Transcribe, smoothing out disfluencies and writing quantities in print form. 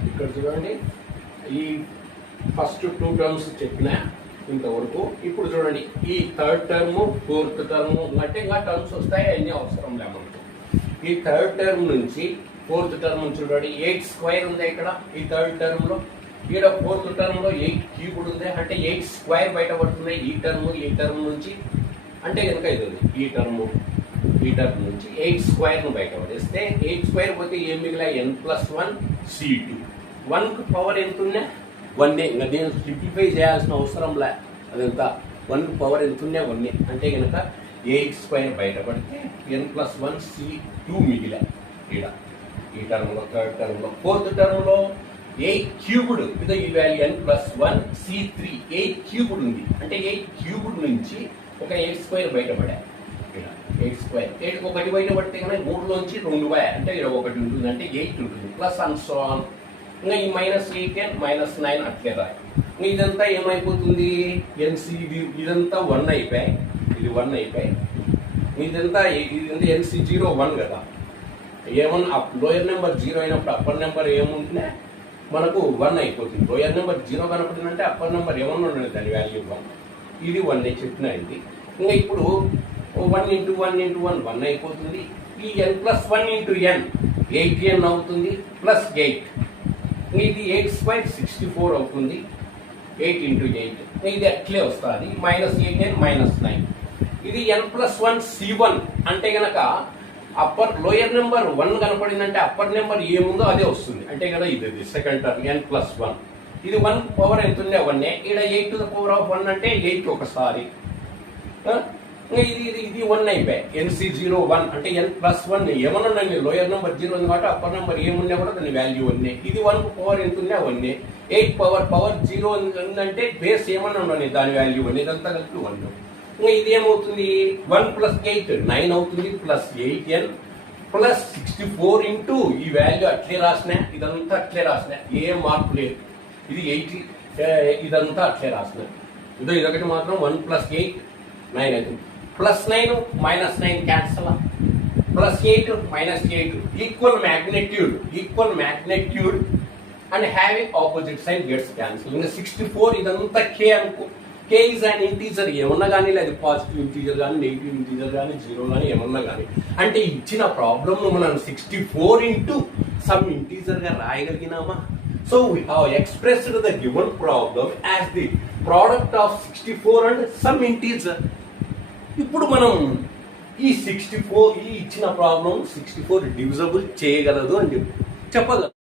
ఇక్కడ చూడండి, ఈ ఫస్ట్ 2 టర్మ్స్ చెప్పిన ఇంతవరకు. ఇప్పుడు చూడండి, ఈ థర్డ్ టర్మ్, ఫోర్త్ టర్మ్ అంటే ఇంకా టర్మ్స్ వస్తాయి, అన్నీ అవసరం లే మనకు. ఈ థర్డ్ టర్మ్ నుంచి ఫోర్త్ టర్మ్ చూడండి, 8 స్క్వేర్ ఉంది ఇక్కడ ఈ థర్డ్ టర్మ్ లో. ఇక్కడ ఫోర్త్ టర్మ్ లో 8 క్యూబ్డ్ ఉంది, అంటే 8 స్క్వేర్ బయట పడుతున్నాయి ఈ టర్మ్ నుంచి. అంటే కనుక ఇది ఉంది, ఈ టర్మ్ నుంచి 8 స్క్వేర్ ను బయట పడేస్తే 8 స్క్వేర్ పోతే ఏం మిగిలా, n+1 C2. 1కు పవర్ ఎంత ఉన్నా 1. ఇంకా నేను సింప్లిఫై చేయాల్సిన అవసరం లే, అదంతా 1కు పవర్ ఎంత ఉన్నా 1. అంటే కనుక 8 స్క్వేర్ బయటపడితే n+1 C2 మిగిలా ఇక్కడ ఈ టర్మ్లో. థర్డ్ టర్మ్లో ఫోర్త్ టర్మ్లో 8 క్యూబ్డ్, ఇది ఈ వాల్యూ n+1 C3. 8 క్యూబ్డ్ ఉంది, అంటే 8 క్యూబ్డ్ నుంచి ఒక 8 స్క్వేర్ బయటపడా. ఇక్కడ 8 స్క్వేర్, 8 ఒకటి బయటపడితే కనుక 3లోంచి 2 పోయా, అంటే ఇక్కడ 1 ఉంటుంది, అంటే 8 ఉంటుంది. Plus and so on. ఇంకా ఈ -8 -9 అట్లే రాయి. ఇంకా ఇదంతా ఏమైపోతుంది, ఇదంతా 1 అయిపోయాయి, ఇది 1 అయిపోయాయి. ఇదంతా NC0 1 కదా. ఏమన్నా లోయర్ నెంబర్ 0 అయినప్పుడు అప్పర్ నెంబర్ ఏముంటుందే మనకు 1 అయిపోతుంది. లోయర్ నెంబర్ 0 కనపడిందంటే అప్పర్ నెంబర్ ఏమన్నా ఉండదు, దాని వాల్యూ 1. ఇది 1 చెప్పిన ఇది. ఇంకా ఇప్పుడు 1 × 1 × 1 1 అయిపోతుంది. ఈ n+1 × n 8n అవుతుంది, ప్లస్ 8. ఇది 8 స్క్వేర్ 64 అవుతుంది, 8 × 8. ఇది అట్లే వస్తుంది, -8n -9. ఇది n+1 C1 అంటే గనక upper lower number 1 కనపడిందంటే upper number ఏముందో అదే వస్తుంది. అంటే కదా ఇది సెకండ్ టర్మ్ n+1. ఇది 1 పవర్ ఎంత ఉండే 1. ఇక్కడ 8⁴1 అంటే 8 ఒకసారి. ఇది 1 అయిపోయాయి, NC0 1 అంటే n+1. ఏమన్నా ఉండండి, లోయర్ నెంబర్ 0 ఉంది కాబట్టి అప్పర్ నెంబర్ ఏమున్నా కూడా దాని వాల్యూ 1. ఇది 1 పవర్ ఎంత ఉన్నా 1. 8 పవర్ 0 ఉందంటే బేస్ ఏమన్నా ఉండండి, దాని వాల్యూ 1. ఇదంతా కలిపి 1. ఇంకా ఇది ఏమవుతుంది, 1 + 8 9 అవుతుంది, ప్లస్ 8n ప్లస్ 64 ఇంటూ ఈ వాల్యూ అట్లే రాసిన, ఇదంతా అట్లే రాసిన, ఏం మార్పు లేదు. ఇది 80, ఇదంతా అట్లే రాసిన. ఇదొకటి మాత్రం 1 + 8 9 అవుతుంది. +9 -9 cancel, +8 -8 equal magnitude and having opposite sign gets cancel. ఇంకా 64 ఇదంతా K అనుకో. K ఈజ్ అన్ ఇంటీజర్, ఏమన్నా కానీ, లేదు పాజిటివ్ ఇంటీజర్ కానీ, నెగిటివ్ ఇంటీజర్ కానీ, 0 కానీ ఏమన్నా కానీ. అంటే ఇచ్చిన ప్రాబ్లమ్ మనం 64 ఇంటూ సమ్ ఇంటీజర్ గా రాయగలిగినామా? So we have expressed the given problem as the product of 64 and some integer. ఇప్పుడు మనం ఈ 64 ఈ ఇచ్చిన ప్రాబ్లం 64 డివిజబుల్ చేయగలదు అని చెప్పగలం.